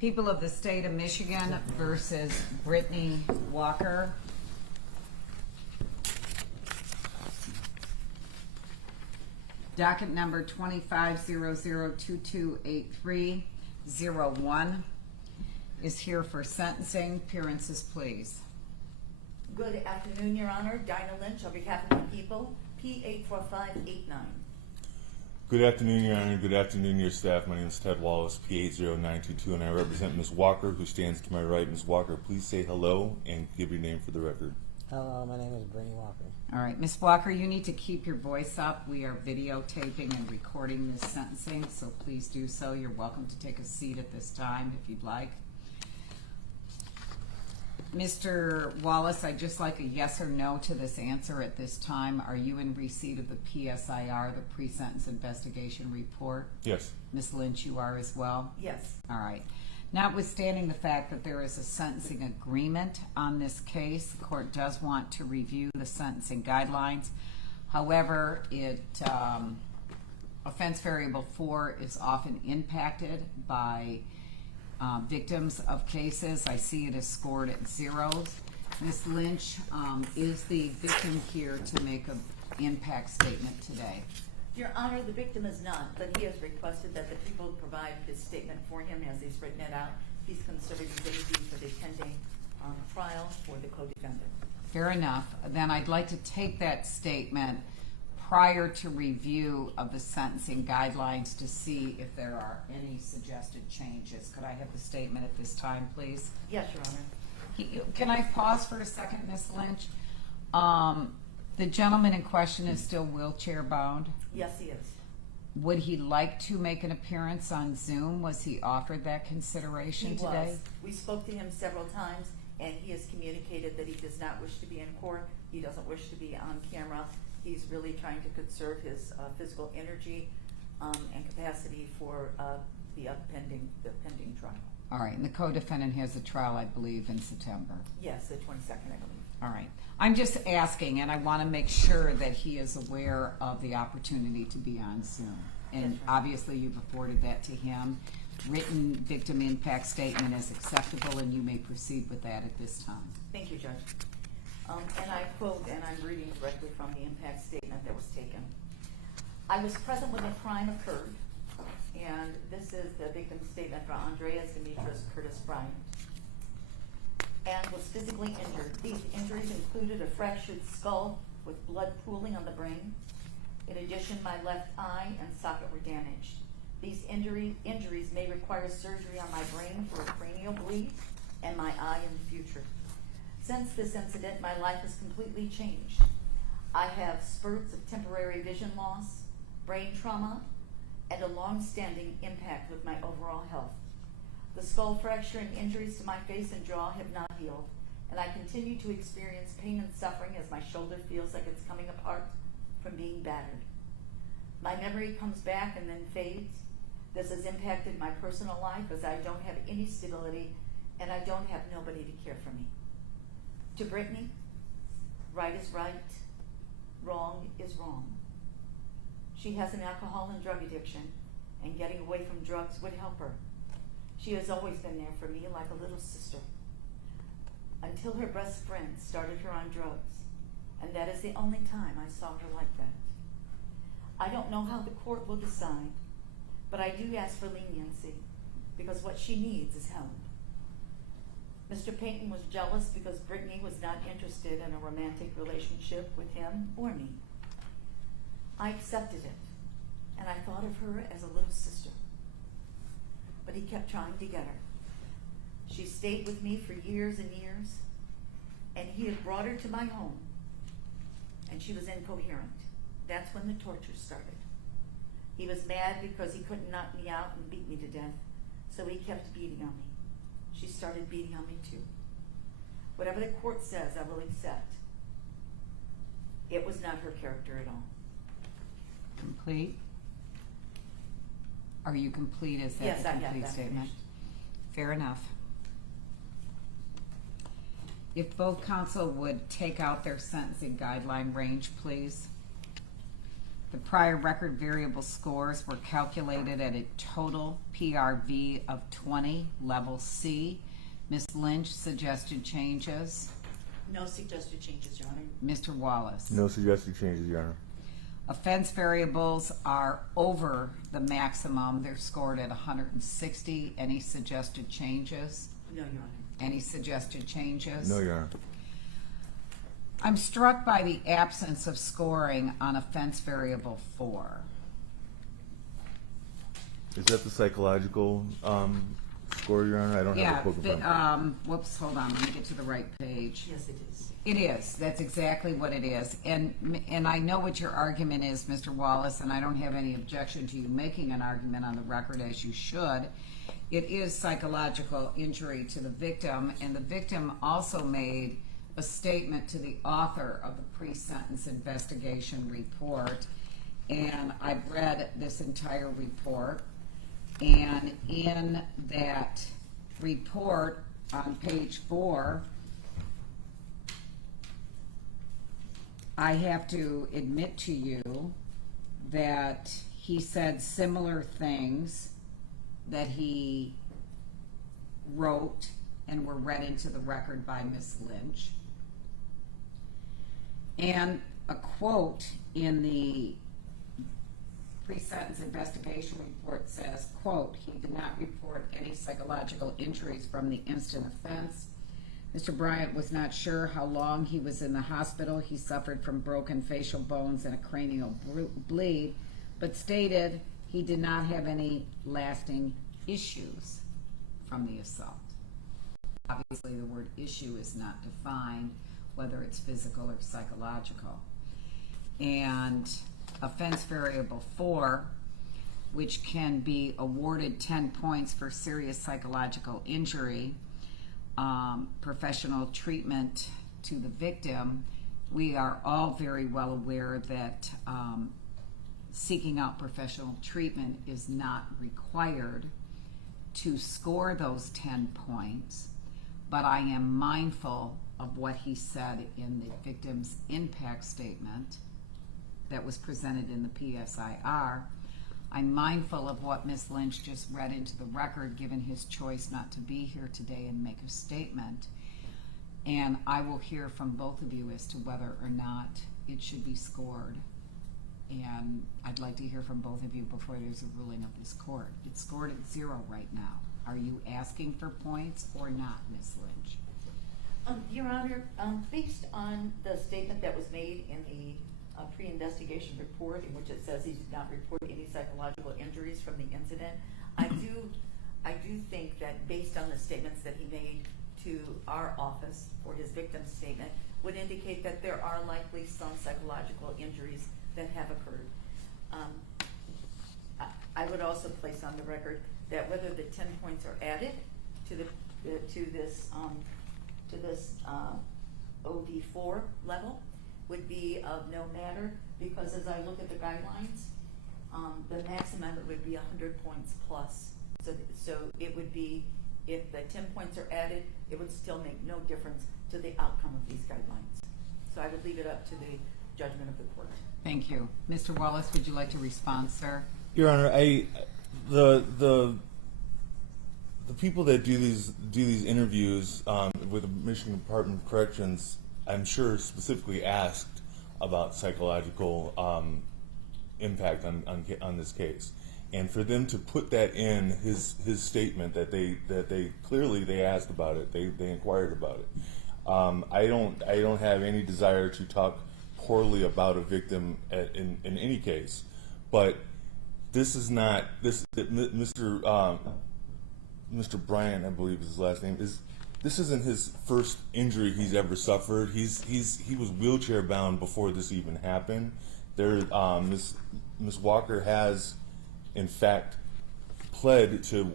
People of the State of Michigan versus Brittany Walker. Docket number 2500228301 is here for sentencing. Appearances, please. Good afternoon, Your Honor. Dinah Lynch on behalf of the people, P84589. Good afternoon, Your Honor. Good afternoon, your staff. My name is Ted Wallace, P80922, and I represent Ms. Walker, who stands to my right. Ms. Walker, please say hello and give your name for the record. Hello, my name is Brittany Walker. All right, Ms. Walker, you need to keep your voice up. We are videotaping and recording this sentencing, so please do so. You're welcome to take a seat at this time if you'd like. Mr. Wallace, I'd just like a yes or no to this answer at this time. Are you in receipt of the PSIR, the pre-sentence investigation report? Yes. Ms. Lynch, you are as well? Yes. All right. Notwithstanding the fact that there is a sentencing agreement on this case, the court does want to review the sentencing guidelines. However, offense variable 4 is often impacted by victims of cases. I see it is scored at zeros. Ms. Lynch is the victim here to make an impact statement today. Your Honor, the victim is not, but he has requested that the people provide his statement for him as he's written it out. He's conserving his identity for the pending trial for the co-defendant. Fair enough. Then I'd like to take that statement prior to review of the sentencing guidelines to see if there are any suggested changes. Could I have the statement at this time, please? Yes, Your Honor. Can I pause for a second, Ms. Lynch? The gentleman in question is still wheelchair bound. Yes, he is. Would he like to make an appearance on Zoom? Was he offered that consideration today? We spoke to him several times, and he has communicated that he does not wish to be in court. He doesn't wish to be on camera. He's really trying to conserve his physical energy and capacity for the pending trial. All right, and the co-defendant has a trial, I believe, in September. Yes, the 22nd, I believe. All right. I'm just asking, and I want to make sure that he is aware of the opportunity to be on Zoom. And yes, obviously you've afforded that to him. Written victim impact statement is acceptable, and you may proceed with that at this time. Thank you, Judge. And I quote, and I'm reading directly from the impact statement that was taken. I was present when the crime occurred, and this is the victim statement for Andreas Demetrius Curtis Bryant, and was physically injured. These injuries included a fractured skull with blood pooling on the brain. In addition, my left eye and socket were damaged. These injuries may require surgery on my brain for a cranial bleed and my eye in the future. Since this incident, my life has completely changed. I have spurts of temporary vision loss, brain trauma, and a long-standing impact with my overall health. The skull fracture and injuries to my face and jaw have not healed, and I continue to experience pain and suffering as my shoulder feels like it's coming apart from being battered. My memory comes back and then fades. This has impacted my personal life as I don't have any stability and I don't have nobody to care for me. To Brittany, right is right, wrong is wrong. She has an alcohol and drug addiction, and getting away from drugs would help her. She has always been there for me like a little sister, until her best friend started her on drugs, and that is the only time I saw her like that. I don't know how the court will decide, but I do ask for leniency, because what she needs is help. Mr. Payton was jealous because Brittany was not interested in a romantic relationship with him or me. I accepted it, and I thought of her as a little sister. But he kept trying to get her. She stayed with me for years and years, and he had brought her to my home, and she was incoherent. That's when the torture started. He was mad because he couldn't knock me out and beat me to death, so he kept beating on me. She started beating on me too. Whatever the court says, I will accept. It was not her character at all. Complete? Are you complete? Is that yes, the I have complete that statement? finished. Fair enough. If both counsel would take out their sentencing guideline range, please. The prior record variable scores were calculated at a total PRV of 20, level C. Ms. Lynch suggested changes. No suggested changes, Your Honor. Mr. Wallace. No suggested changes, Your Honor. Offense variables are over the maximum. They're scored at 160. Any suggested changes? No, Your Honor. Any suggested changes? No, Your Honor. I'm struck by the absence of scoring on offense variable 4. Is that the psychological score, Your Honor? I don't have a book in front of me. Whoops, hold on, let me get to the right page. Yes, it is. It is, that's exactly what it is. And I know what your argument is, Mr. Wallace, and I don't have any objection to you making an argument on the record, as you should. It is psychological injury to the victim, and the victim also made a statement to the author of the pre-sentence investigation report. And I've read this entire report, and in that report on page 4, I have to admit to you that he said similar things that he wrote and were read into the record by Ms. Lynch. And a quote in the pre-sentence investigation report says, quote, "He did not report any psychological injuries from the instant offense. Mr. Bryant was not sure how long he was in the hospital. He suffered from broken facial bones and a cranial bleed, but stated he did not have any lasting issues from the assault." Obviously, the word issue is not defined, whether it's physical or psychological. And offense variable 4, which can be awarded 10 points for serious psychological injury, professional treatment to the victim, we are all very well aware that seeking out professional treatment is not required to score those 10 points, but I am mindful of what he said in the victim's impact statement that was presented in the PSIR. I'm mindful of what Ms. Lynch just read into the record, given his choice not to be here today and make a statement. And I will hear from both of you as to whether or not it should be scored. And I'd like to hear from both of you before there's a ruling of this court. It's scored at 0 right now. Are you asking for points or not, Ms. Lynch? Your Honor, based on the statement that was made in the pre-investigation report, in which it says he did not report any psychological injuries from the incident, I do think that based on the statements that he made to our office for his victim's statement, would indicate that there are likely some psychological injuries that have occurred. I would also place on the record that whether the 10 points are added to this OV4 level would be of no matter, because as I look at the guidelines, the maximum it would be 100 points plus. So it would be, if the 10 points are added, it would still make no difference to the outcome of these guidelines. So I would leave it up to the judgment of the court. Thank you. Mr. Wallace, would you like to respond, sir? Your Honor, the people that do these interviews with the Michigan Department of Corrections, I'm sure specifically asked about psychological impact on this case, and for them to put that in his statement that they clearly asked about it, they inquired about it. I don't have any desire to talk poorly about a victim in any case, but this is not Mr. Bryant, I believe is his last name, this isn't his first injury he's ever suffered. He was wheelchair bound before this even happened. Ms. Walker has in fact pled to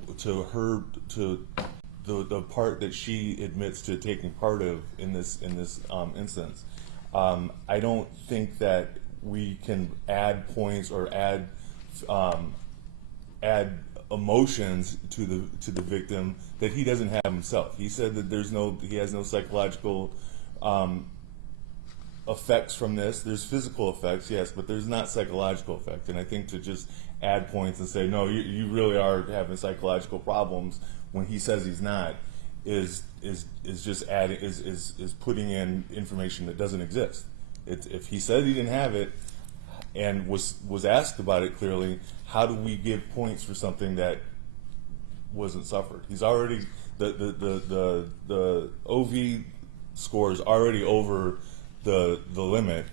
the part that she admits to taking part of in this instance. I don't think that we can add points or add emotions to the victim that he doesn't have himself. He said that he has no psychological effects from this. There's physical effects, yes, but there's not psychological effect. And I think to just add points and say, no, you really are having psychological problems when he says he's not, is just adding, is putting in information that doesn't exist. If he said he didn't have it and was asked about it clearly, how do we give points for something that wasn't suffered? He's already, the OV score is already over the limit.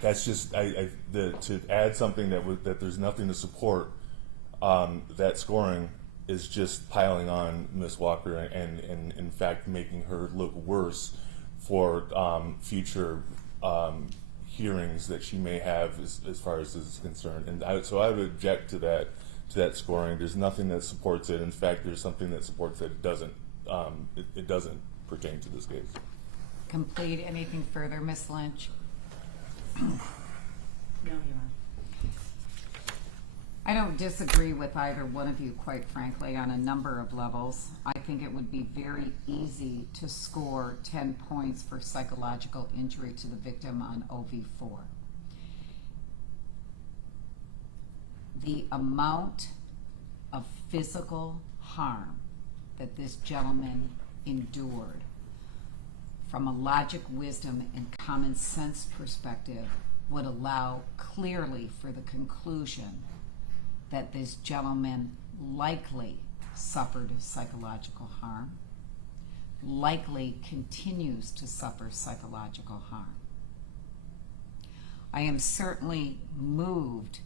That's just to add something that there's nothing to support that scoring is just piling on Miss Walker and in fact making her look worse for future hearings that she may have as far as this is concerned. And so I would object to that scoring. There's nothing that supports it. In fact, there's something that supports that it doesn't. It doesn't pertain to this case. Complete. Anything further, Ms. Lynch? No, Your Honor. I don't disagree with either one of you, quite frankly, on a number of levels. I think it would be very easy to score 10 points for psychological injury to the victim on OV4. The amount of physical harm that this gentleman endured from a logic, wisdom, and common sense perspective would allow clearly for the conclusion that this gentleman likely suffered psychological harm, likely continues to suffer psychological harm. I am certainly moved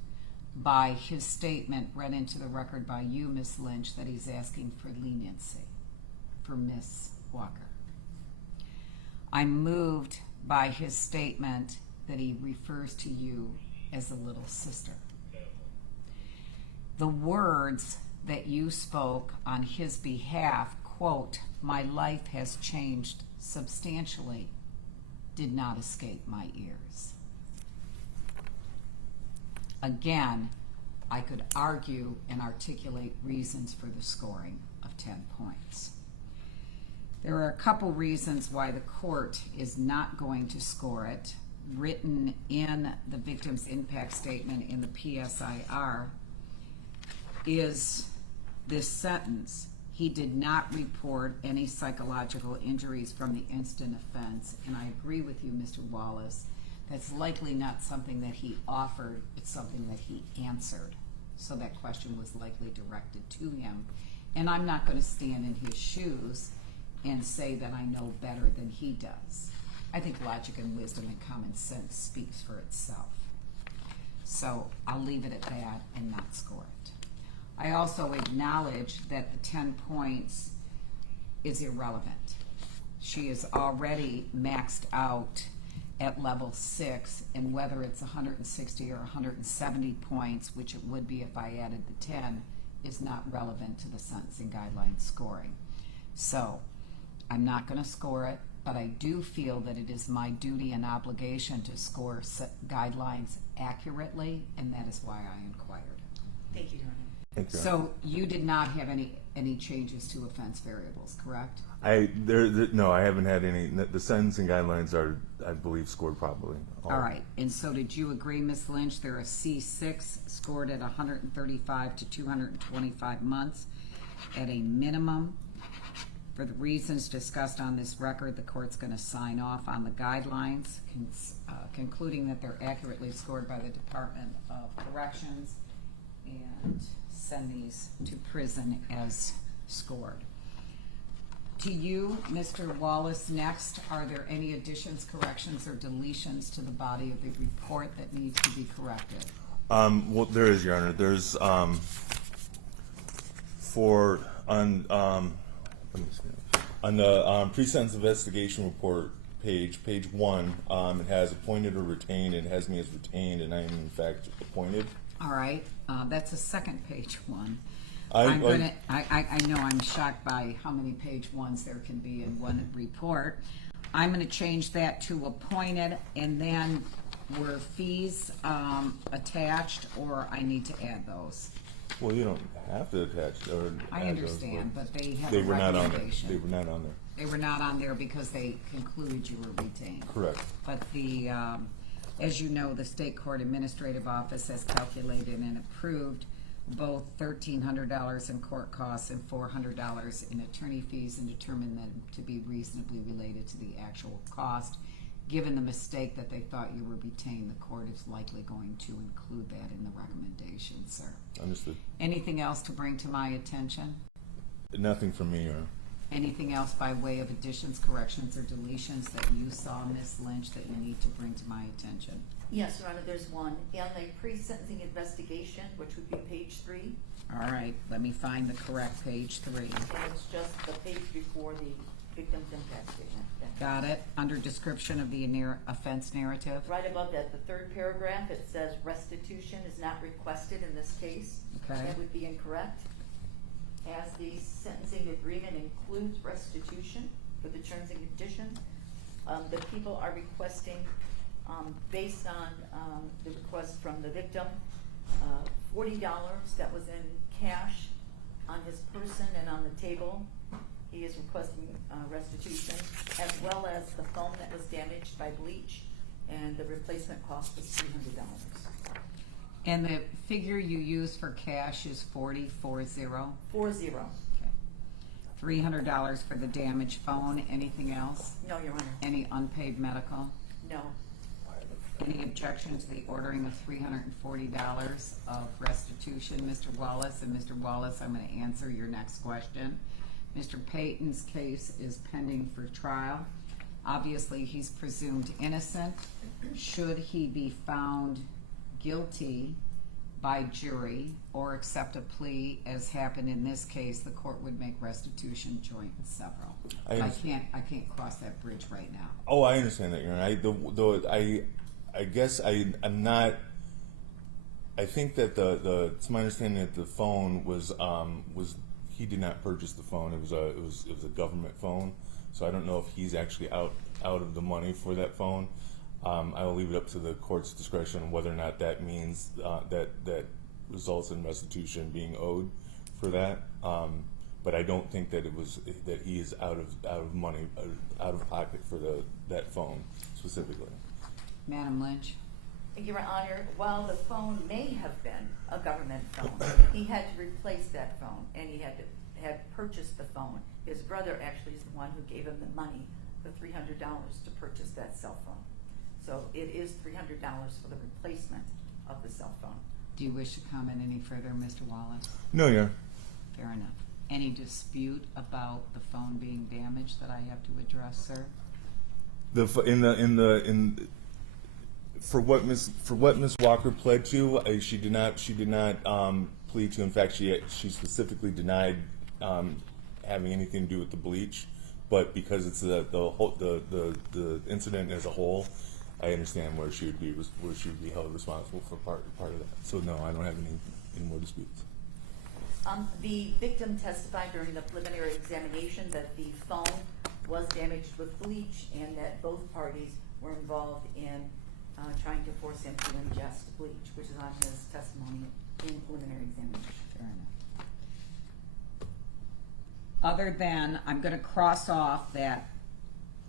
by his statement read into the record by you, Ms. Lynch, that he's asking for leniency for Ms. Walker. I'm moved by his statement that he refers to you as a little sister. The words that you spoke on his behalf, quote, "My life has changed substantially," did not escape my ears. Again, I could argue and articulate reasons for the scoring of 10 points. There are a couple reasons why the court is not going to score it. Written in the victim's impact statement in the PSIR is this sentence: he did not report any psychological injuries from the instant offense. And I agree with you, Mr. Wallace, that's likely not something that he offered, it's something that he answered. So that question was likely directed to him. And I'm not going to stand in his shoes and say that I know better than he does. I think logic and wisdom and common sense speaks for itself. So I'll leave it at that and not score it. I also acknowledge that the 10 points is irrelevant. She is already maxed out at level 6, and whether it's 160 or 170 points, which it would be if I added the 10, is not relevant to the sentencing guidelines scoring. So I'm not going to score it, but I do feel that it is my duty and obligation to score guidelines accurately, and that is why I inquired. Thank you, Your Honor. Thank you. So you did not have any changes to offense variables, correct? No, I haven't had any. The sentencing guidelines are, I believe, scored properly. All right, and so did you agree, Ms. Lynch, they're a C6 scored at 135 to 225 months at a minimum? For the reasons discussed on this record, the court's going to sign off on the guidelines, concluding that they're accurately scored by the Department of Corrections, and send these to prison as scored. To you, Mr. Wallace, next, are there any additions, corrections, or deletions to the body of the report that needs to be corrected? Well, there is, Your Honor. There's on the pre-sentence investigation report page 1, it has appointed or retained, and it has me as retained, and I am in fact appointed. All right, that's a second page one. I know I'm shocked by how many page ones there can be in one report. I'm going to change that to appointed, and then were fees attached, or I need to add those? Well, you don't have to attach or. I add those, understand, but they have they a were not on there. recommendation. They were not on there. They were not on there because they concluded you were retained. Correct. But the, as you know, the State Court Administrative Office has calculated and approved both $1,300 in court costs and $400 in attorney fees and determined them to be reasonably related to the actual cost. Given the mistake that they thought you were retained, the court is likely going to include that in the recommendation, sir. Understood. Anything else to bring to my attention? Nothing from me, Your Honor. Anything else by way of additions, corrections, or deletions that you saw, Ms. Lynch, that you need to bring to my attention? Yes, Your Honor, there's one. In the pre-sentencing investigation, which would be page 3, All right, let me find the correct page 3. and it's just the page before the victim's impact statement. Got it? Under description of the offense narrative? Right above that, the third paragraph, it says restitution is not requested in this case. Okay. That would be incorrect. As the sentencing agreement includes restitution for the terms and conditions, the people are requesting, based on the request from the victim, $40 that was in cash on his person and on the table. He is requesting restitution, as well as the phone that was damaged by bleach, and the replacement cost was $300. And the figure you use for cash is 40? 40. Okay. $300 for the damaged phone. Anything else? No, Your Honor. Any unpaid medical? No. Any objection to the ordering of $340 of restitution, Mr. Wallace? And Mr. Wallace, I'm going to answer your next question. Mr. Payton's case is pending for trial. Obviously, he's presumed innocent. Should he be found guilty by jury or accept a plea, as happened in this case, the court would make restitution joint and several. I can't cross that bridge right now. Oh, I understand that, Your Honor. I guess I'm not. I think that it's my understanding that the phone was he did not purchase the phone. It was a government phone. So I don't know if he's actually out of the money for that phone. I will leave it up to the court's discretion whether or not that means that results in restitution being owed for that. But I don't think that that he is out of money, out of pocket for that phone specifically. Madam Lynch? Your Honor, while the phone may have been a government phone, he had to replace that phone, and he had purchased the phone. His brother actually is the one who gave him the money, the $300 to purchase that cell phone. So it is $300 for the replacement of the cell phone. Do you wish to comment any further, Mr. Wallace? No, Your Honor. Fair enough. Any dispute about the phone being damaged that I have to address, sir? For what Ms. Walker pled to, she did not plead to. In fact, she specifically denied having anything to do with the bleach. But because it's the incident as a whole, I understand where she would be held responsible for part of that. So no, I don't have any more disputes. The victim testified during the preliminary examination that the phone was damaged with bleach, and that both parties were involved in trying to force him to ingest bleach, which is on his testimony in preliminary examination. Fair enough. Other than, I'm going to cross off that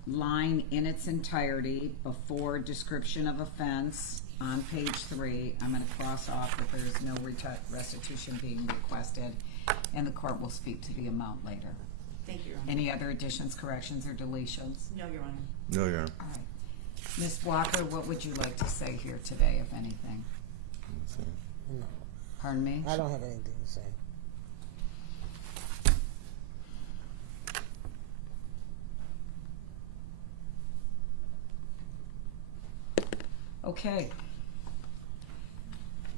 line in its entirety before description of offense on page 3. I'm going to cross off that there is no restitution being requested, and the court will speak to the amount later. Thank you, Your Honor. Any other additions, corrections, or deletions? No, Your Honor. No, Your Honor. All right. Ms. Walker, what would you like to say here today, if anything? No, Pardon me? I don't have anything to say. Okay.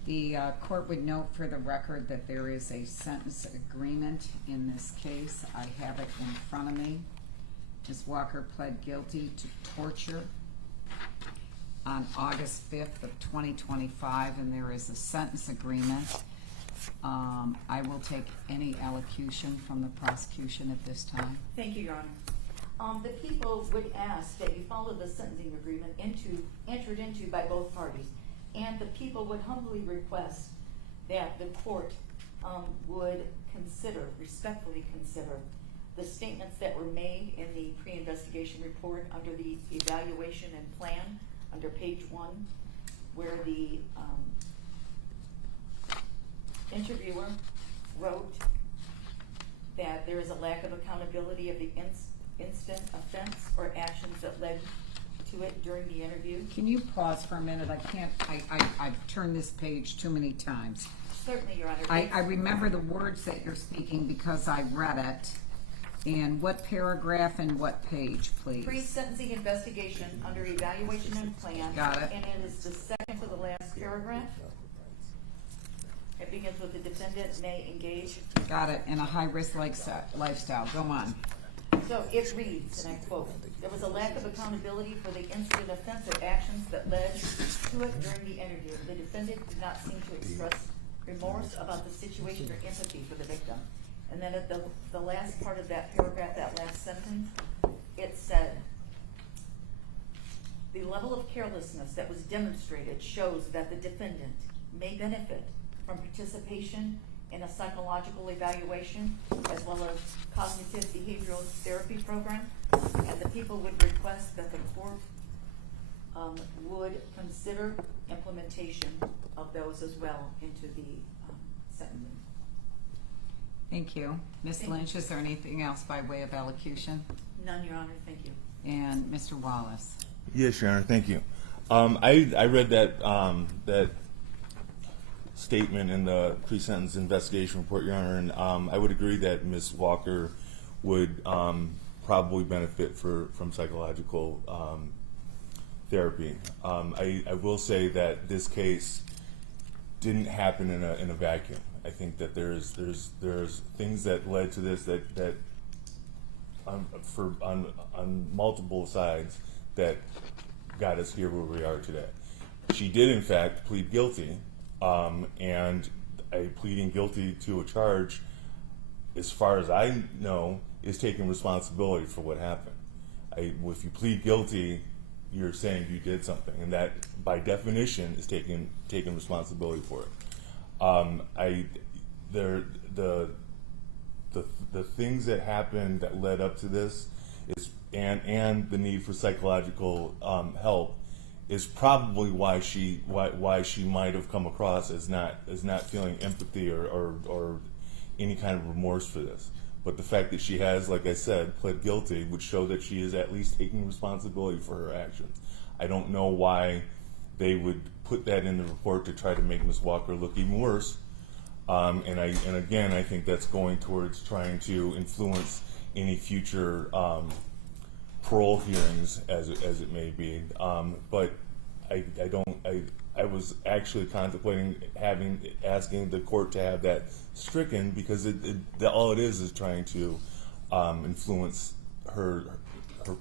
The court would note for the record that there is a sentence agreement in this case. I have it in front of me. Ms. Walker pled guilty to torture on August 5th of 2025, and there is a sentence agreement. I will take any allocution from the prosecution at this time. Thank you, Your Honor. The people would ask that you follow the sentencing agreement entered into by both parties, and the people would humbly request that the court would respectfully consider the statements that were made in the pre-investigation report under the evaluation and plan, under page 1, where the interviewer wrote that there is a lack of accountability of the instant offense or actions that led to it during the interview. Can you pause for a minute? I've turned this page too many times. Certainly, Your Honor. I remember the words that you're speaking because I read it. And what paragraph and what page, please? Pre-sentencing investigation under evaluation and plan. Got it. And it is the second to the last paragraph. It begins with the defendant may engage. Got it. In a high-risk lifestyle. Go on. So it reads, and I quote, "There was a lack of accountability for the instant offense or actions that led to it during the interview. The defendant did not seem to express remorse about the situation or empathy for the victim." And then at the last part of that paragraph, that last sentence, it said, "The level of carelessness that was demonstrated shows that the defendant may benefit from participation in a psychological evaluation as well as cognitive behavioral therapy program, and the people would request that the court would consider implementation of those as well into the sentencing." Thank you. Ms. Thank you. Lynch, is there anything else by way of elocution? None, Your Honor, thank you. And Mr. Wallace? Yes, Your Honor, thank you. I read that statement in the pre-sentence investigation report, Your Honor, and I would agree that Ms. Walker would probably benefit from psychological therapy. I will say that this case didn't happen in a vacuum. I think that there's things that led to this that on multiple sides that got us here where we are today. She did in fact plead guilty, and pleading guilty to a charge, as far as I know, is taking responsibility for what happened. If you plead guilty, you're saying you did something, and that by definition is taking responsibility for it. The things that happened that led up to this and the need for psychological help is probably why she might have come across as not feeling empathy or any kind of remorse for this. But the fact that she has, like I said, pled guilty would show that she is at least taking responsibility for her actions. I don't know why they would put that in the report to try to make Ms. Walker look even worse. And again, I think that's going towards trying to influence any future parole hearings, as it may be. But I was actually contemplating asking the court to have that stricken, because all it is trying to influence her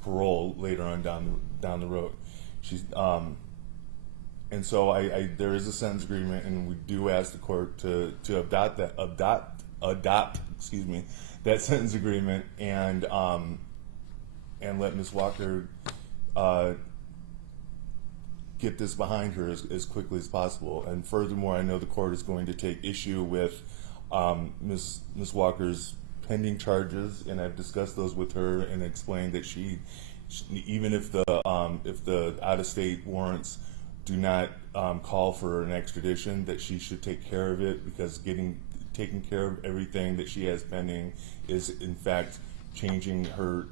parole later on down the road. And so there is a sentence agreement, and we do ask the court to adopt that sentence agreement and let Ms. Walker get this behind her as quickly as possible. And furthermore, I know the court is going to take issue with Ms. Walker's pending charges, and I've discussed those with her and explained that she even if the out-of-state warrants do not call for an extradition, that she should take care of it, because taking care of everything that she has pending is in fact changing her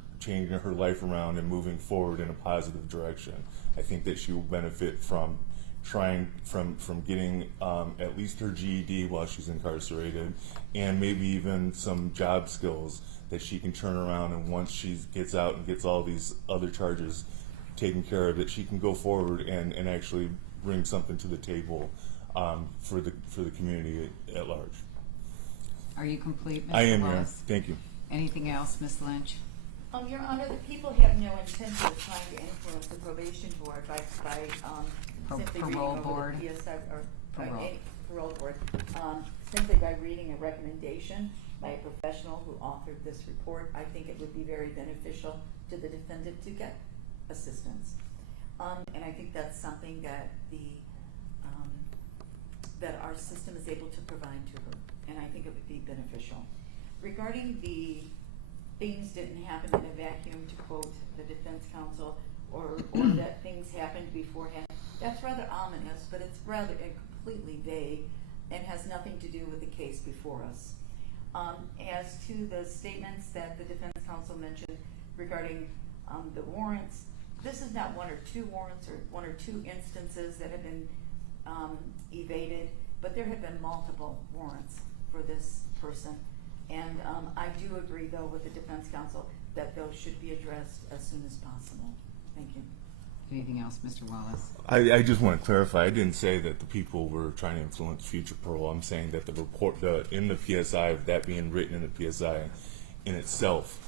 life around and moving forward in a positive direction. I think that she will benefit from getting at least her GED while she's incarcerated, and maybe even some job skills that she can turn around, and once she gets out and gets all these other charges taken care of, that she can go forward and actually bring something to the table for the community at large. Are you complete, Mr. I am, Wallace? Mayor. Thank you. Anything else, Ms. Lynch? Your Honor, the people have no intention of trying to influence the probation board by simply reading Parole over board. the PSI or Parole. any parole board, simply by reading a recommendation by a professional who authored this report. I think it would be very beneficial to the defendant to get assistance, and I think that's something that that our system is able to provide to her. and I think it would be beneficial. Regarding the things didn't happen in a vacuum, to quote the defense counsel, or that things happened beforehand, that's rather ominous, but it's rather completely vague and has nothing to do with the case before us. As to the statements that the defense counsel mentioned regarding the warrants, this is not one or two warrants or one or two instances that have been evaded, but there have been multiple warrants for this person. And I do agree, though, with the defense counsel that those should be addressed as soon as possible. Thank you. Anything else, Mr. Wallace? I just want to clarify. I didn't say that the people were trying to influence future parole. I'm saying that the report, in the PSI, that being written in the PSI, in itself,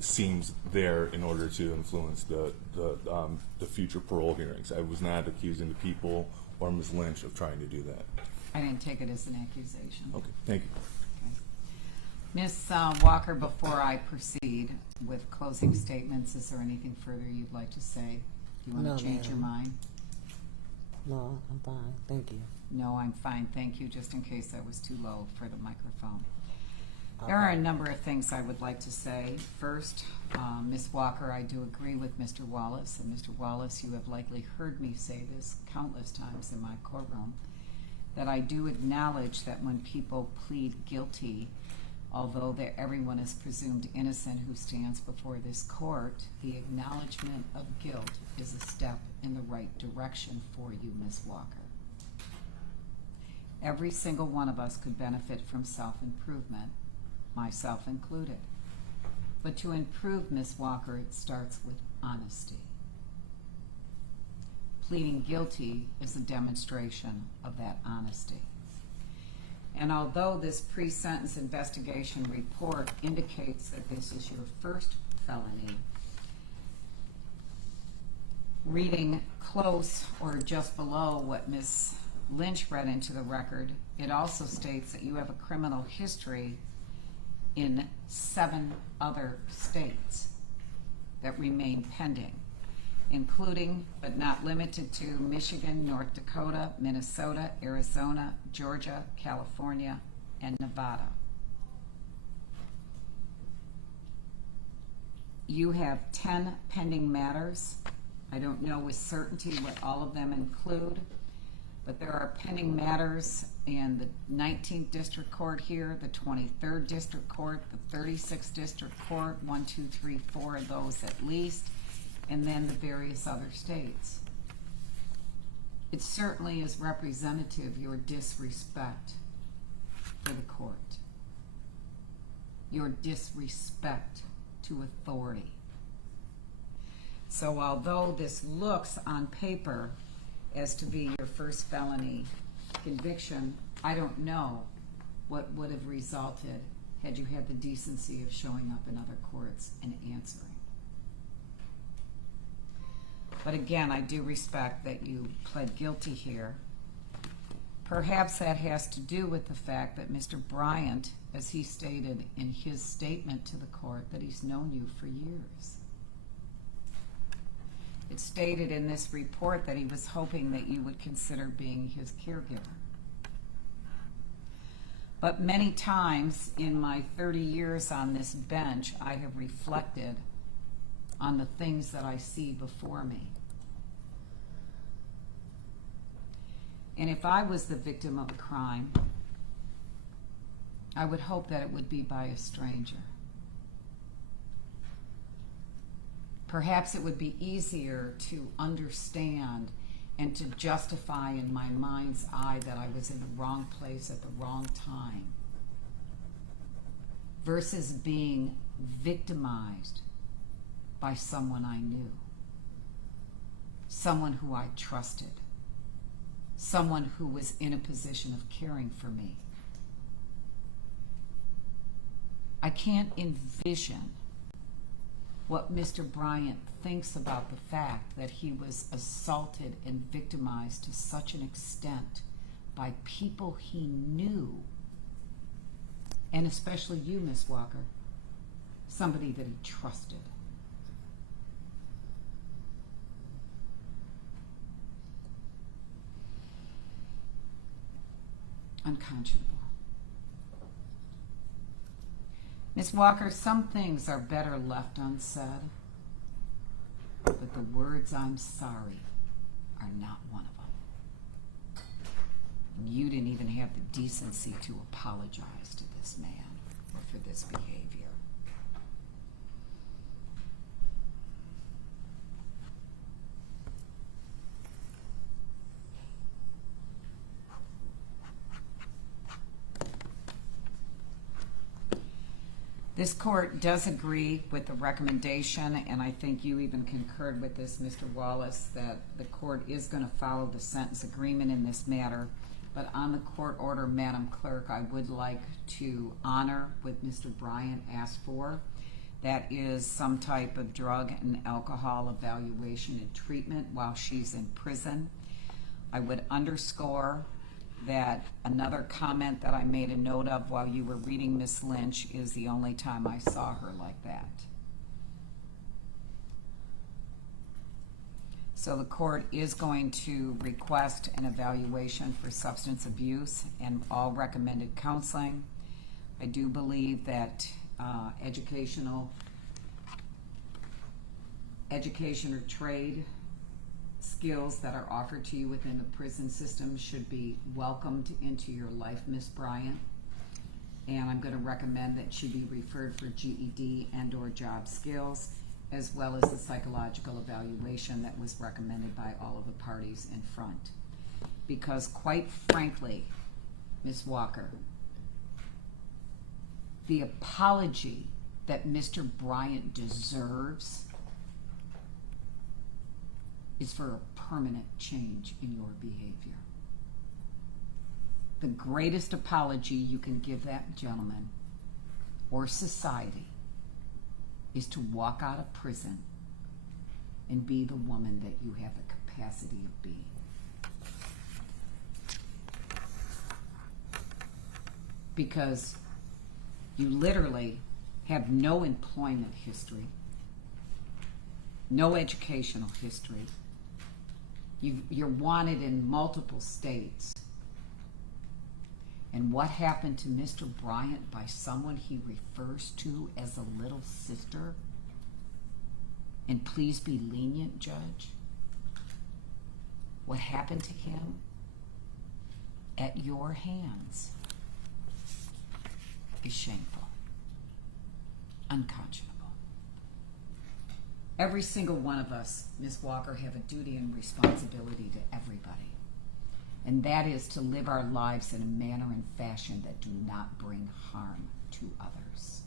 seems there in order to influence the future parole hearings. I was not accusing the people or Ms. Lynch of trying to do that. I didn't take it as an accusation. Okay, thank you. Ms. Walker, before I proceed with closing statements, is there anything further you'd like to say? Do you want No, to change your ma'am. mind? No, I'm fine. Thank you. No, I'm fine, thank you, just in case I was too low for the microphone. There are a number of things I would like to say. First, Ms. Walker, I do agree with Mr. Wallace, and Mr. Wallace, you have likely heard me say this countless times in my courtroom, that I do acknowledge that when people plead guilty, although everyone is presumed innocent who stands before this court, the acknowledgement of guilt is a step in the right direction for you, Ms. Walker. Every single one of us could benefit from self-improvement, myself included. But to improve, Ms. Walker, it starts with honesty. Pleading guilty is a demonstration of that honesty. And although this pre-sentence investigation report indicates that this is your first felony, reading close or just below what Ms. Lynch read into the record, it also states that you have a criminal history in 7 other states that remain pending, including but not limited to Michigan, North Dakota, Minnesota, Arizona, Georgia, California, and Nevada. You have 10 pending matters. I don't know with certainty what all of them include, but there are pending matters in the 19th District Court here, the 23rd District Court, the 36th District Court, 1, 2, 3, 4 of those at least, and then the various other states. It certainly is representative, your disrespect for the court, your disrespect to authority. So although this looks on paper as to be your first felony conviction, I don't know what would have resulted had you had the decency of showing up in other courts and answering. But again, I do respect that you pled guilty here. Perhaps that has to do with the fact that Mr. Bryant, as he stated in his statement to the court, that he's known you for years. It stated in this report that he was hoping that you would consider being his caregiver. But many times in my 30 years on this bench, I have reflected on the things that I see before me. And if I was the victim of a crime, I would hope that it would be by a stranger. Perhaps it would be easier to understand and to justify in my mind's eye that I was in the wrong place at the wrong time, versus being victimized by someone I knew, someone who I trusted, someone who was in a position of caring for me. I can't envision what Mr. Bryant thinks about the fact that he was assaulted and victimized to such an extent by people he knew, and especially you, Ms. Walker, somebody that he trusted. Unconscionable. Ms. Walker, some things are better left unsaid, but the words "I'm sorry" are not one of them. You didn't even have the decency to apologize to this man or for this behavior. This court does agree with the recommendation, and I think you even concurred with this, Mr. Wallace, that the court is going to follow the sentence agreement in this matter. But on the court order, Madam Clerk, I would like to honor what Mr. Bryant asked for. That is some type of drug and alcohol evaluation and treatment while she's in prison. I would underscore that another comment that I made a note of while you were reading, Ms. Lynch, is the only time I saw her like that. So the court is going to request an evaluation for substance abuse and all recommended counseling. I do believe that education or trade skills that are offered to you within the prison system should be welcomed into your life, Ms. Bryant. And I'm going to recommend that she be referred for GED and or job skills, as well as the psychological evaluation that was recommended by all of the parties in front. Because quite frankly, Ms. Walker, the apology that Mr. Bryant deserves is for a permanent change in your behavior. The greatest apology you can give that gentleman or society is to walk out of prison and be the woman that you have the capacity of being. Because you literally have no employment history, no educational history. You're wanted in multiple states. And what happened to Mr. Bryant by someone he refers to as a little sister? And please be lenient, Judge. What happened to him at your hands is shameful, unconscionable. Every single one of us, Ms. Walker, have a duty and responsibility to everybody. And that is to live our lives in a manner and fashion that do not bring harm to others.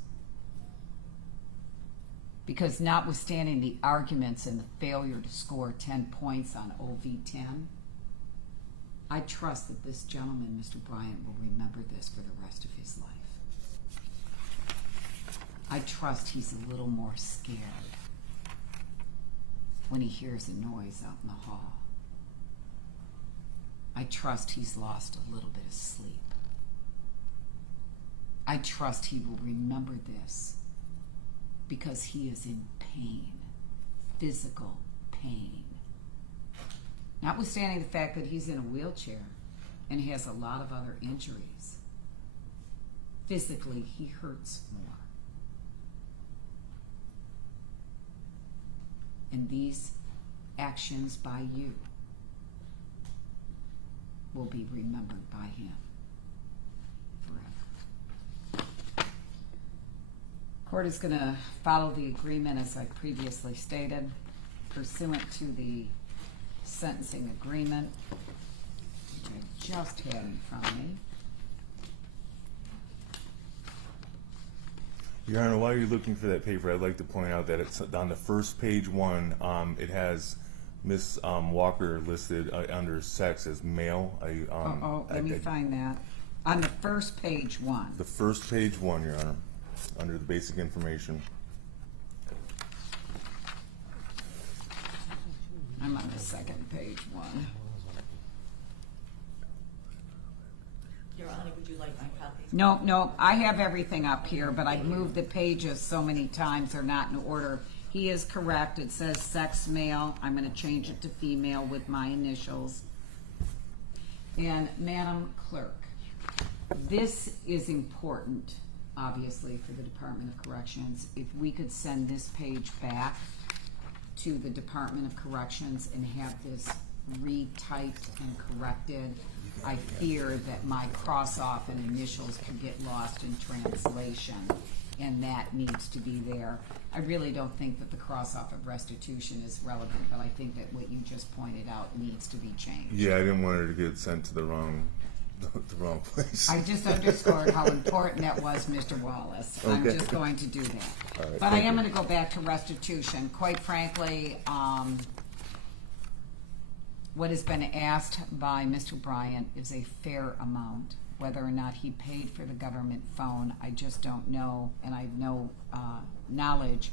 Because notwithstanding the arguments and the failure to score 10 points on OV10, I trust that this gentleman, Mr. Bryant, will remember this for the rest of his life. I trust he's a little more scared when he hears a noise out in the hall. I trust he's lost a little bit of sleep. I trust he will remember this because he is in pain, physical pain. Notwithstanding the fact that he's in a wheelchair and he has a lot of other injuries, physically he hurts more. And these actions by you will be remembered by him forever. Court is going to follow the agreement as I previously stated, pursuant to the sentencing agreement, which I just had in front of me. Your Honor, while you're looking for that paper, I'd like to point out that it's on the first page one. It has Miss Walker listed under sex as male. Let me find that. On the first page one. The first page one, Your Honor, under the basic information. I'm on the second page one. Your Honor, would you like my copy? No, I have everything up here, but I've moved the pages so many times they're not in order. He is correct. It says sex male. I'm going to change it to female with my initials. And Madam Clerk, this is important obviously, for the Department of Corrections. If we could send this page back to the Department of Corrections and have this retyped and corrected, I fear that my cross-off and initials could get lost in translation, and that needs to be there. I really don't think that the cross-off of restitution is relevant, but I think that what you just pointed out needs to be changed. Yeah, I didn't want her to get sent to the wrong place. I just underscored how important that was, Mr. Wallace. I'm Okay. just going to do that. All right, But I thank am you. going to go back to restitution. Quite frankly, what has been asked by Mr. Bryant is a fair amount. Whether or not he paid for the government phone, I just don't know, and I have no knowledge.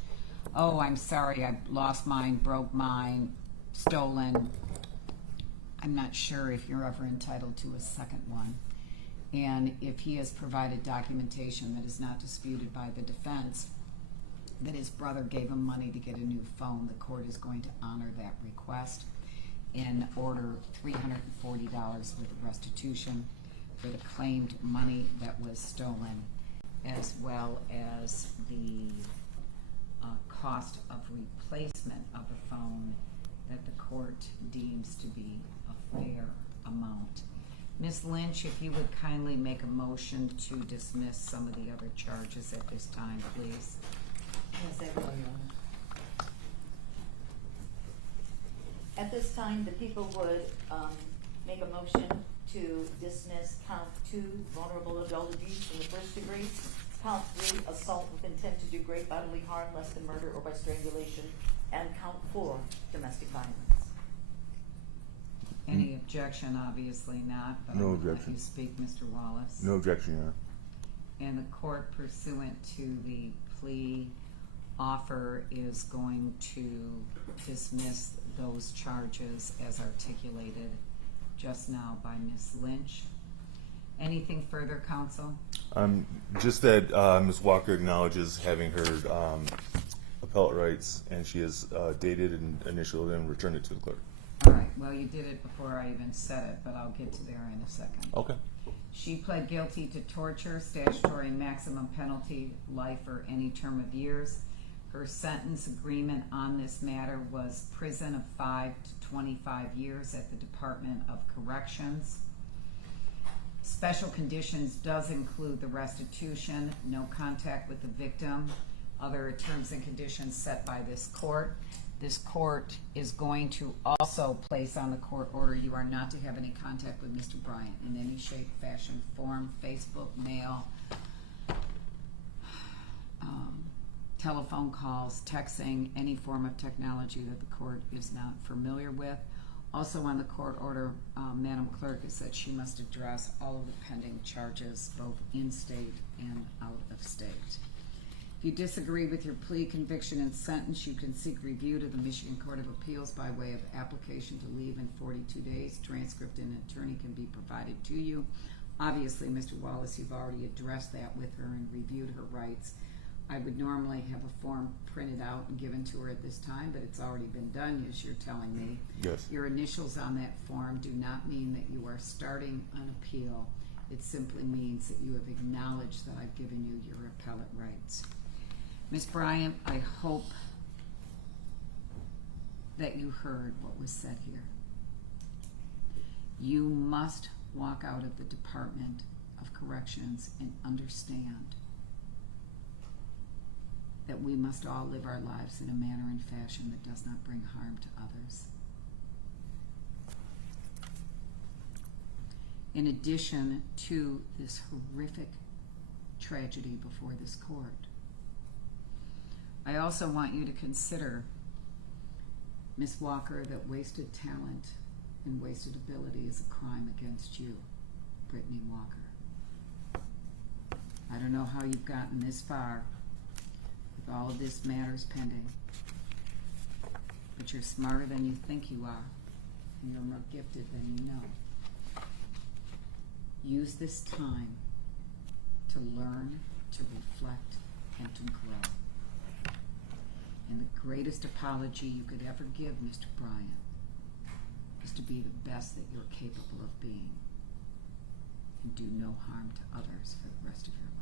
Oh, I'm sorry, I lost mine, broke mine, stolen. I'm not sure if you're ever entitled to a second one. And if he has provided documentation that is not disputed by the defense, that his brother gave him money to get a new phone, the court is going to honor that request and order $340 with restitution for the claimed money that was stolen, as well as the cost of replacement of a phone that the court deems to be a fair amount. Ms. Lynch, if you would kindly make a motion to dismiss some of the other charges at this time, please. Yes, I will, Your Honor. At this time, the people would make a motion to dismiss count 2, vulnerable adult abuse in the first degree, count 3, assault with intent to do great bodily harm less than murder or by strangulation, and count 4, domestic violence. Any objection? Obviously not, but No I would let objection. you speak, Mr. Wallace. No objection, Your Honor. And the court, pursuant to the plea offer, is going to dismiss those charges as articulated just now by Ms. Lynch. Anything further, counsel? Just that Ms. Walker acknowledges having her appellate rights, and she has dated and initialed and returned it to the clerk. All right, well, you did it before I even said it, but I'll get to there in a second. Okay. She pled guilty to torture, statutory maximum penalty, life or any term of years. Her sentence agreement on this matter was prison of 5 to 25 years at the Department of Corrections. Special conditions does include the restitution, no contact with the victim, other terms and conditions set by this court. This court is going to also place on the court order you are not to have any contact with Mr. Bryant in any shape, fashion, form, Facebook, mail, telephone calls, texting, any form of technology that the court is not familiar with. Also on the court order, Madam Clerk, is that she must address all of the pending charges, both in-state and out-of-state. If you disagree with your plea, conviction, and sentence, you can seek review to the Michigan Court of Appeals by way of application to leave in 42 days. Transcript and attorney can be provided to you. Obviously, Mr. Wallace, you've already addressed that with her and reviewed her rights. I would normally have a form printed out and given to her at this time, but it's already been done, as you're telling me. Yes. Your initials on that form do not mean that you are starting an appeal. It simply means that you have acknowledged that I've given you your appellate rights. Ms. Bryant, I hope that you heard what was said here. You must walk out of the Department of Corrections and understand that we must all live our lives in a manner and fashion that does not bring harm to others. In addition to this horrific tragedy before this court, I also want you to consider, Ms. Walker, that wasted talent and wasted ability is a crime against you, Brittany Walker. I don't know how you've gotten this far with all of this matters pending, but you're smarter than you think you are, and you're more gifted than you know. Use this time to learn, to reflect, and to grow. And the greatest apology you could ever give, Mr. Bryant, is to be the best that you're capable of being and do no harm to others for the rest of your life.